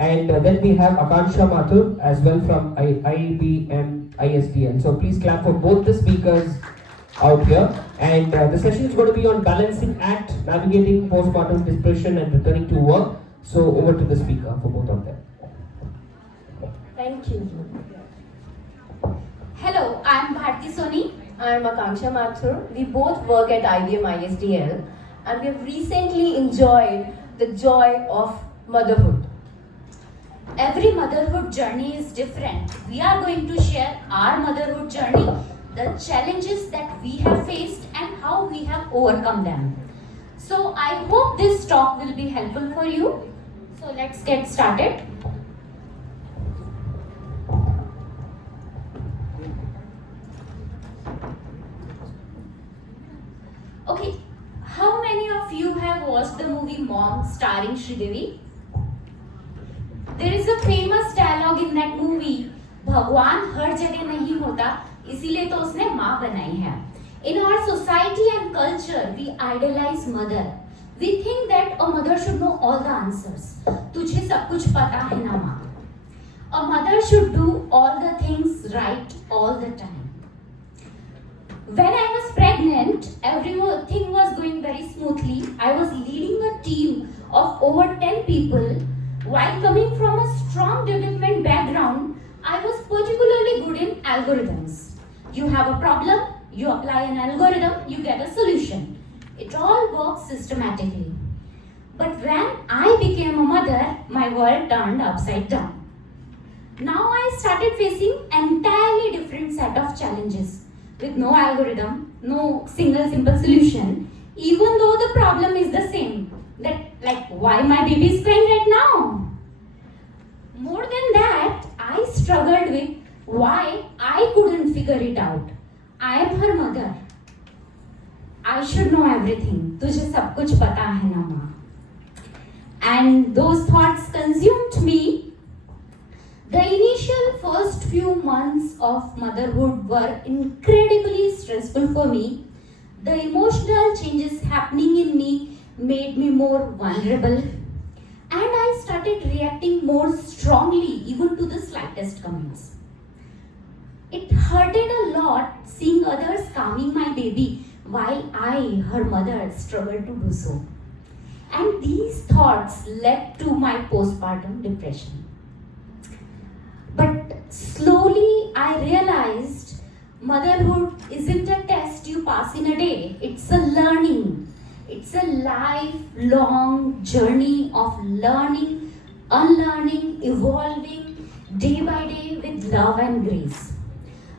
And then we have Akansha Mathur as well from IBM ISDL. So please clap for both the speakers out here. And the session is going to be on balancing act, navigating postpartum depression and returning to work. So over to the speaker for both of them. Thank you. Hello, I am Bharti Soni. I am Akansha Mathur. We both work at IBM ISDL and we have recently enjoyed the joy of motherhood. Every motherhood journey is different. We are going to share our motherhood journey, the challenges that we have faced and how we have overcome them. So I hope this talk will be helpful for you. So let's get started. Okay, how many of you have watched the movie Mom starring Sridevi? There is a famous dialogue in that movie, भगवान हर जगह नहीं होता, इसीलिए तो उसने माँ बनाई है. In our society and culture, we idolize mother. We think that a mother should know all the answers. तुझे सब कुछ पता है ना माँ. A mother should do all the things right all the time. When I was pregnant, everything was going very smoothly. I was leading a team of over 10 people. While coming from a strong development background, I was particularly good in algorithms. You have a problem, you apply an algorithm, you get a solution. It all works systematically. But when I became a mother, my world turned upside down. Now I started facing entirely different set of challenges. With no algorithm, no single simple solution, even though the problem is the same. That like why my baby is crying right now? More than that, I struggled with why I couldn't figure it out. I am her mother. I should know everything. तुझे सब कुछ पता है ना माँ. And those thoughts consumed me. The initial first few months of motherhood were incredibly stressful for me. The emotional changes happening in me made me more vulnerable and I started reacting more strongly even to the slightest comments. It hurted a lot seeing others calming my baby while I, her mother, struggled to do so. And these thoughts led to my postpartum depression. But slowly I realized motherhood isn't a test you pass in a day. It's a learning. It's a lifelong journey of learning, unlearning, evolving day by day with love and grace.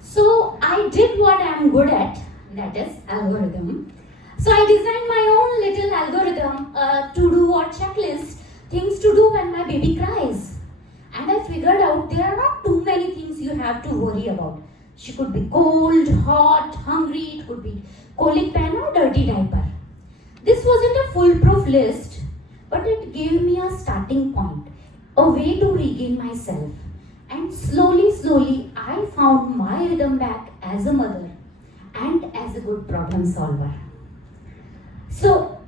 So I did what I'm good at, that is algorithm. So I designed my own little algorithm, to-do or checklist, things to do when my baby cries. And I figured out there are not too many things you have to worry about. She could be cold, hot, hungry, it could be colic pen or dirty diaper. This wasn't a foolproof list, but it gave me a starting point, a way to regain myself. And slowly, I found my rhythm back as a mother and as a good problem solver. So,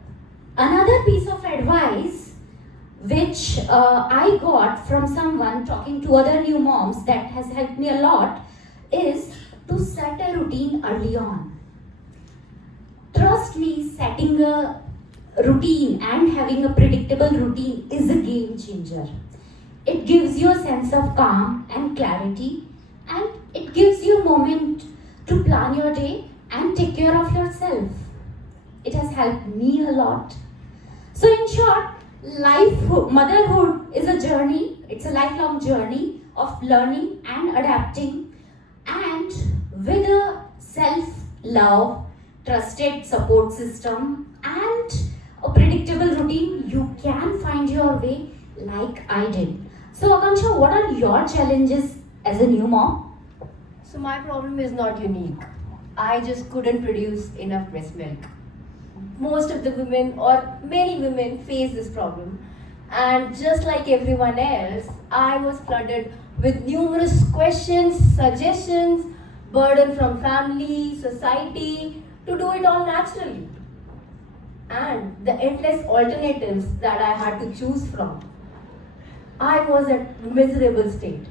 another piece of advice which I got from someone talking to other new moms that has helped me a lot is to set a routine early on. Trust me, setting a routine and having a predictable routine is a game changer. It gives you a sense of calm and clarity and it gives you a moment to plan your day and take care of yourself. It has helped me a lot. So in short, motherhood is a journey. It's a lifelong journey of learning and adapting, and with a self-love, trusted support system and a predictable routine, you can find your way like I did. So Akansha, what are your challenges as a new mom? So my problem is not unique. I just couldn't produce enough breast milk. Most of the women or many women face this problem, and just like everyone else, I was flooded with numerous questions, suggestions, burden from family, society to do it all naturally, and the endless alternatives that I had to choose from. I was at miserable state.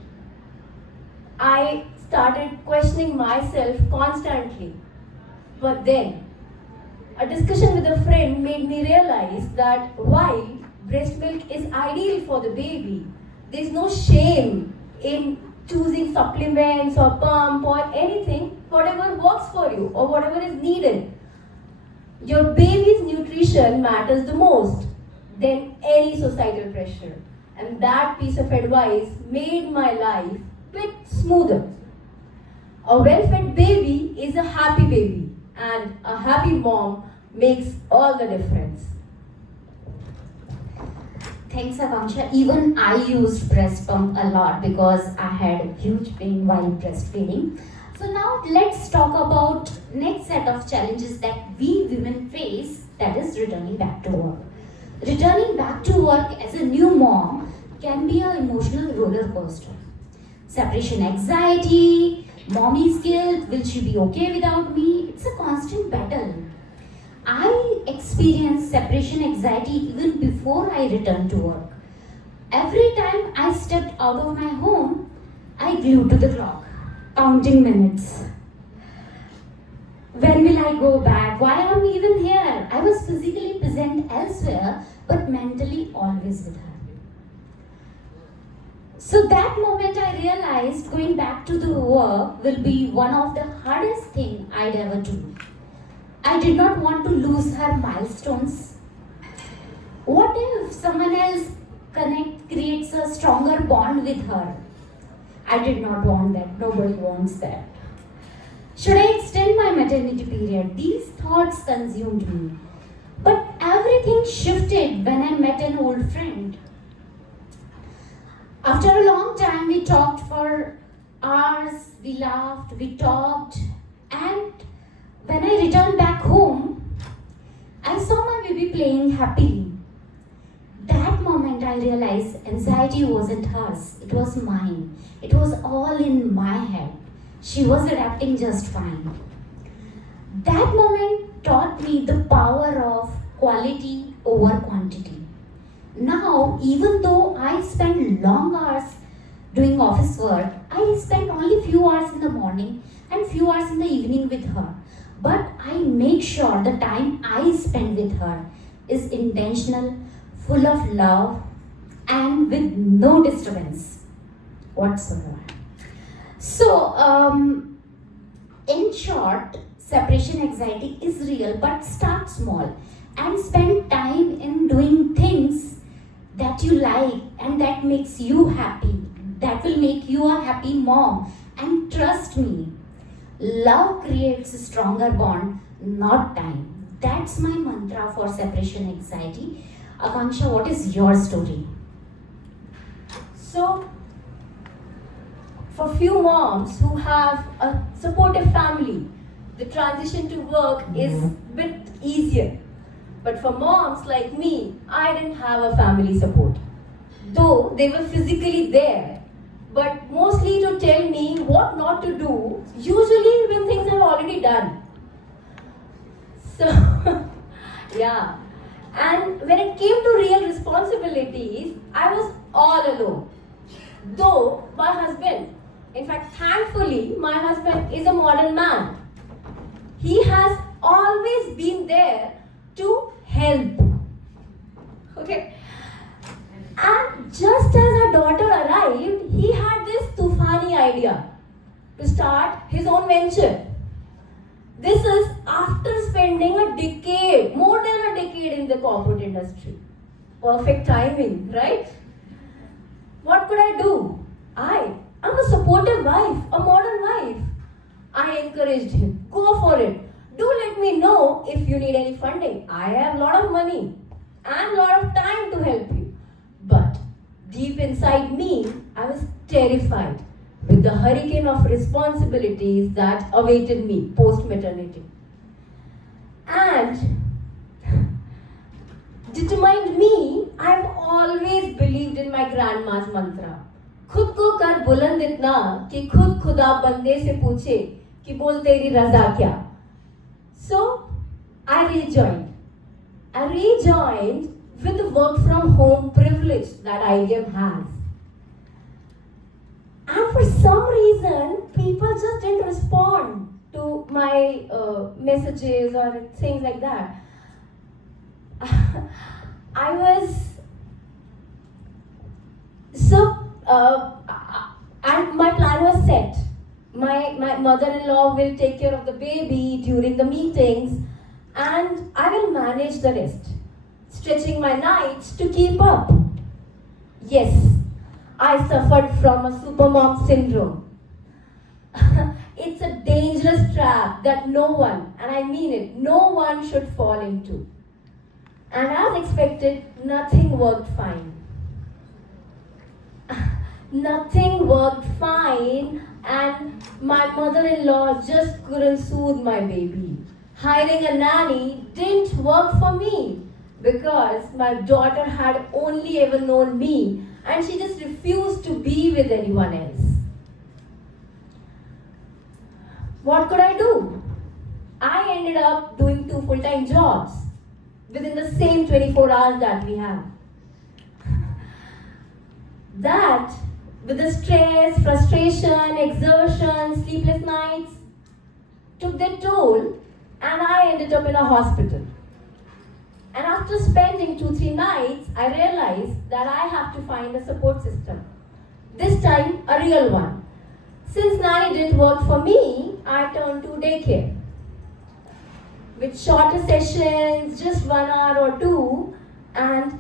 I started questioning myself constantly. But then, a discussion with a friend made me realize that while breast milk is ideal for the baby, there's no shame in choosing supplements or pump or anything, whatever works for you or whatever is needed. Your baby's nutrition matters the most than any societal pressure. And that piece of advice made my life a bit smoother. A well-fed baby is a happy baby, and a happy mom makes all the difference. Thanks, Akanksha. Even I used breast pump a lot because I had huge pain while breastfeeding. So now let's talk about next set of challenges that we women face, that is returning back to work. Returning back to work as a new mom can be an emotional roller coaster. Separation anxiety, mommy's guilt, will she be okay without me? It's a constant battle. I experienced separation anxiety even before I returned to work. Every time I stepped out of my home, I glued to the clock, counting minutes. When will I go back? Why am I even here? I was physically present elsewhere, but mentally always with her. So that moment I realized going back to the work will be one of the hardest thing I'd ever do. I did not want to lose her milestones. What if someone else creates a stronger bond with her? I did not want that. Nobody wants that. Should I extend my maternity period? These thoughts consumed me. But everything shifted when I met an old friend. After a long time, we talked for hours, we laughed, we talked, and when I returned back home, I saw my baby playing happily. That moment I realized anxiety wasn't hers, it was mine. It was all in my head. She was adapting just fine. That moment taught me the power of quality over quantity. Now, even though I spend long hours doing office work, I spend only few hours in the morning and few hours in the evening with her. But I make sure the time I spend with her is intentional, full of love, and with no disturbance whatsoever. So, in short, separation anxiety is real, but start small and spend time in doing things that you like and that makes you happy. That will make you a happy mom. And trust me, love creates a stronger bond, not time. That's my mantra for separation anxiety. Akanksha, what is your story? So, for few moms who have a supportive family, the transition to work is a bit easier. But for moms like me, I didn't have a family support. Though they were physically there, but mostly to tell me what not to do, usually when things are already done. So, yeah. And when it came to real responsibilities, I was all alone. Though my husband, in fact, thankfully, my husband is a modern man. He has always been there to help. Okay. And just as our daughter arrived, he had this Tufani idea to start his own venture. This is after spending a decade, more than a decade in the corporate industry. Perfect timing, right? What could I do? I'm a supportive wife, a modern wife. I encouraged him. Go for it. Do let me know if you need any funding. I have a lot of money and a lot of time to help you. But deep inside me, I was terrified with the hurricane of responsibilities that awaited me post-maternity. And determined me, I've always believed in my grandma's mantra. खुद को कर बुलंद इतना कि खुद खुदा बंदे से पूछे कि बोल तेरी रजा क्या. So I rejoined. I rejoined with the work from home privilege that IBM has. And for some reason, people just didn't respond to my messages or things like that. I was so, and my plan was set. My mother-in-law will take care of the baby during the meetings, and I will manage the rest, stretching my nights to keep up. Yes, I suffered from a supermom syndrome. It's a dangerous trap that no one, and I mean it, no one should fall into. And as expected, nothing worked fine. Nothing worked fine, and my mother-in-law just couldn't soothe my baby. Hiring a nanny didn't work for me because my daughter had only ever known me and she just refused to be with anyone else. What could I do? I ended up doing 2 full-time jobs within the same 24 hours that we have. That, with the stress, frustration, exertion, sleepless nights, took their toll, and I ended up in a hospital. And after spending 2-3 nights, I realized that I have to find a support system. This time, a real one. Since nanny didn't work for me, I turned to daycare. With shorter sessions, just 1 hour or 2, and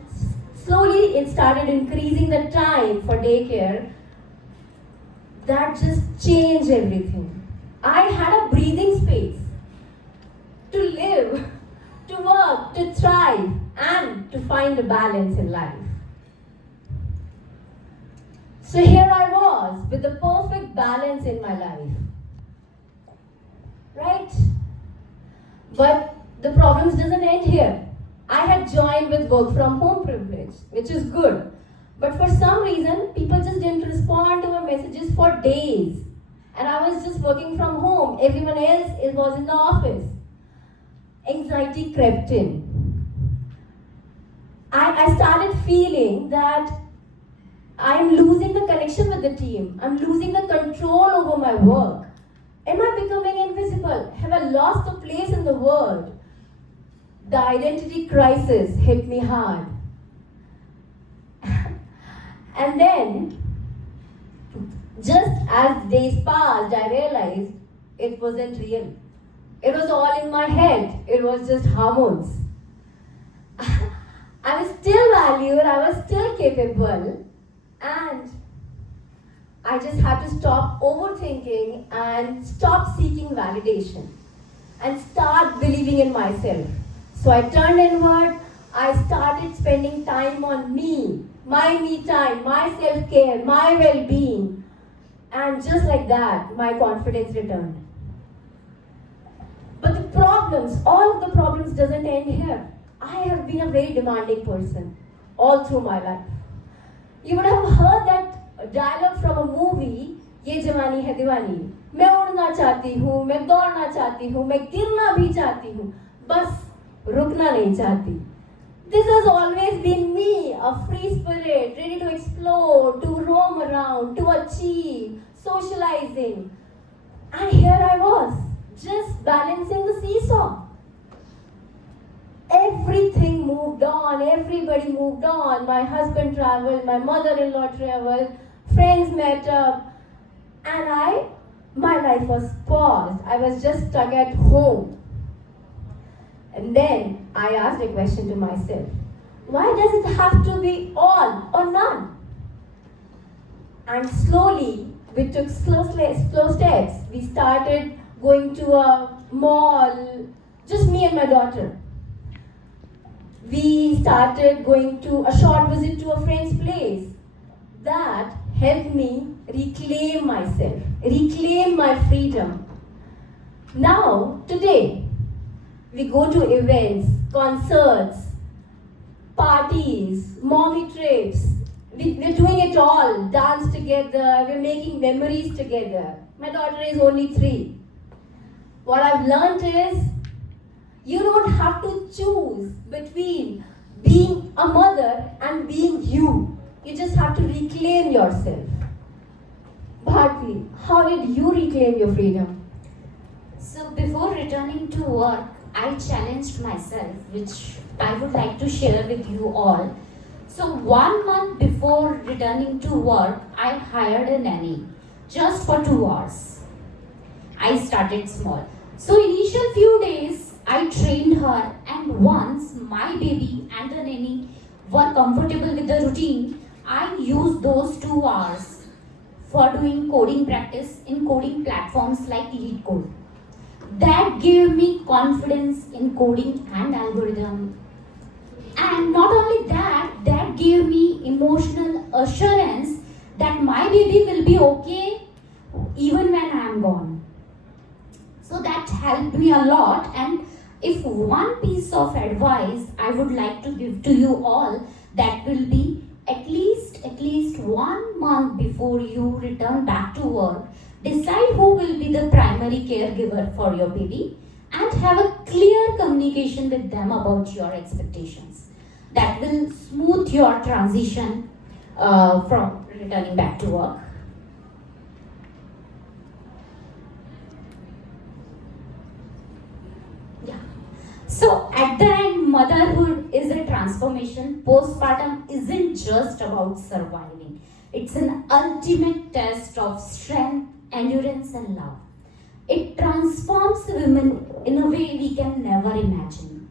slowly it started increasing the time for daycare. That just changed everything. I had a breathing space to live, to work, to thrive, and to find a balance in life. So here I was with the perfect balance in my life. Right? But the problems doesn't end here. I had joined with work from home privilege, which is good. But for some reason, people just didn't respond to my messages for days. And I was just working from home. Everyone else was in the office. Anxiety crept in. I started feeling that I'm losing the connection with the team. I'm losing the control over my work. Am I becoming invisible? Have I lost a place in the world? The identity crisis hit me hard. And then, just as days passed, I realized it wasn't real. It was all in my head. It was just hormones. I was still valued, I was still capable, and I just had to stop overthinking and stop seeking validation and start believing in myself. So I turned inward, I started spending time on me, my me time, my self-care, my well-being, and just like that, my confidence returned. But the problems, all of the problems doesn't end here. I have been a very demanding person all through my life. You would have heard that dialogue from a movie, ये जवानी है दीवानी, मैं उड़ना चाहती हूँ, मैं दौड़ना चाहती हूँ, मैं गिरना भी चाहती हूँ, बस रुकना नहीं चाहती. This has always been me, a free spirit, ready to explore, to roam around, to achieve, socializing. And here I was, just balancing the seesaw. Everything moved on, everybody moved on. My husband traveled, my mother-in-law traveled, friends met up, and my life was paused. I was just stuck at home. And then I asked a question to myself. Why does it have to be all or none? And slowly, we took slow steps. We started going to a mall, just me and my daughter. We started going to a short visit to a friend's place. That helped me reclaim myself, reclaim my freedom. Now, today, we go to events, concerts, parties, mommy trips. We're doing it all, dance together, we're making memories together. My daughter is only 3. What I've learned is, you don't have to choose between being a mother and being you. You just have to reclaim yourself. Bharti, how did you reclaim your freedom? So before returning to work, I challenged myself, which I would like to share with you all. So 1 month before returning to work, I hired a nanny just for 2 hours. I started small. So initial few days, I trained her, and once my baby and the nanny were comfortable with the routine, I used those 2 hours for doing coding practice in coding platforms like LeetCode. That gave me confidence in coding and algorithm. And not only that, that gave me emotional assurance that my baby will be okay even when I am gone. So that helped me a lot. And if one piece of advice I would like to give to you all, that will be at least 1 month before you return back to work, decide who will be the primary caregiver for your baby and have a clear communication with them about your expectations. That will smooth your transition from returning back to work. Yeah. So at the end, motherhood is a transformation. Postpartum isn't just about surviving. It's an ultimate test of strength, endurance, and love. It transforms women in a way we can never imagine.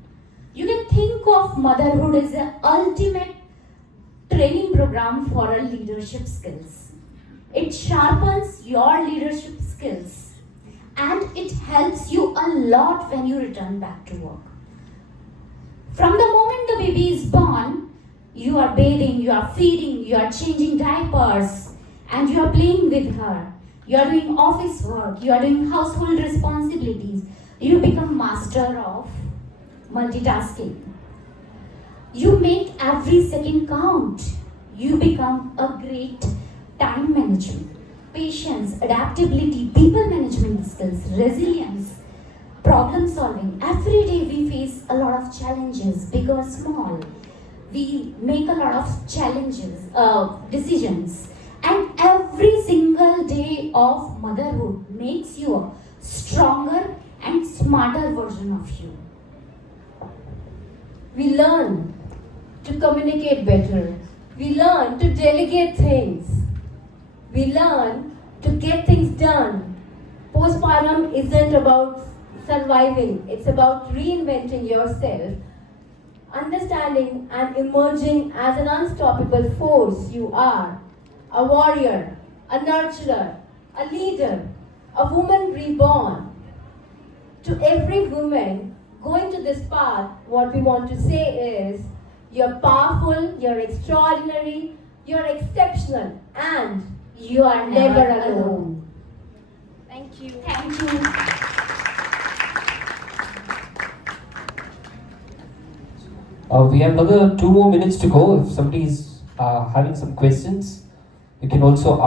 You can think of motherhood as an ultimate training program for our leadership skills. It sharpens your leadership skills and it helps you a lot when you return back to work. From the moment the baby is born, you are bathing, you are feeding, you are changing diapers, and you are playing with her. You are doing office work, you are doing household responsibilities. You become master of multitasking. You make every second count. You become a great time management, patience, adaptability, people management skills, resilience, problem solving. Every day we face a lot of challenges, big or small. We make a lot of decisions. And every single day of motherhood makes you a stronger and smarter version of you. We learn to communicate better. We learn to delegate things. We learn to get things done. Postpartum isn't about surviving, it's about reinventing yourself, understanding and emerging as an unstoppable force you are. A warrior, a nurturer, a leader, a woman reborn. To every woman going to this path, what we want to say is, you're powerful, you're extraordinary, you're exceptional, and You are never never alone. alone. Thank you. Thank you. We have another 2 more minutes to go. If somebody is having some questions, you can also ask.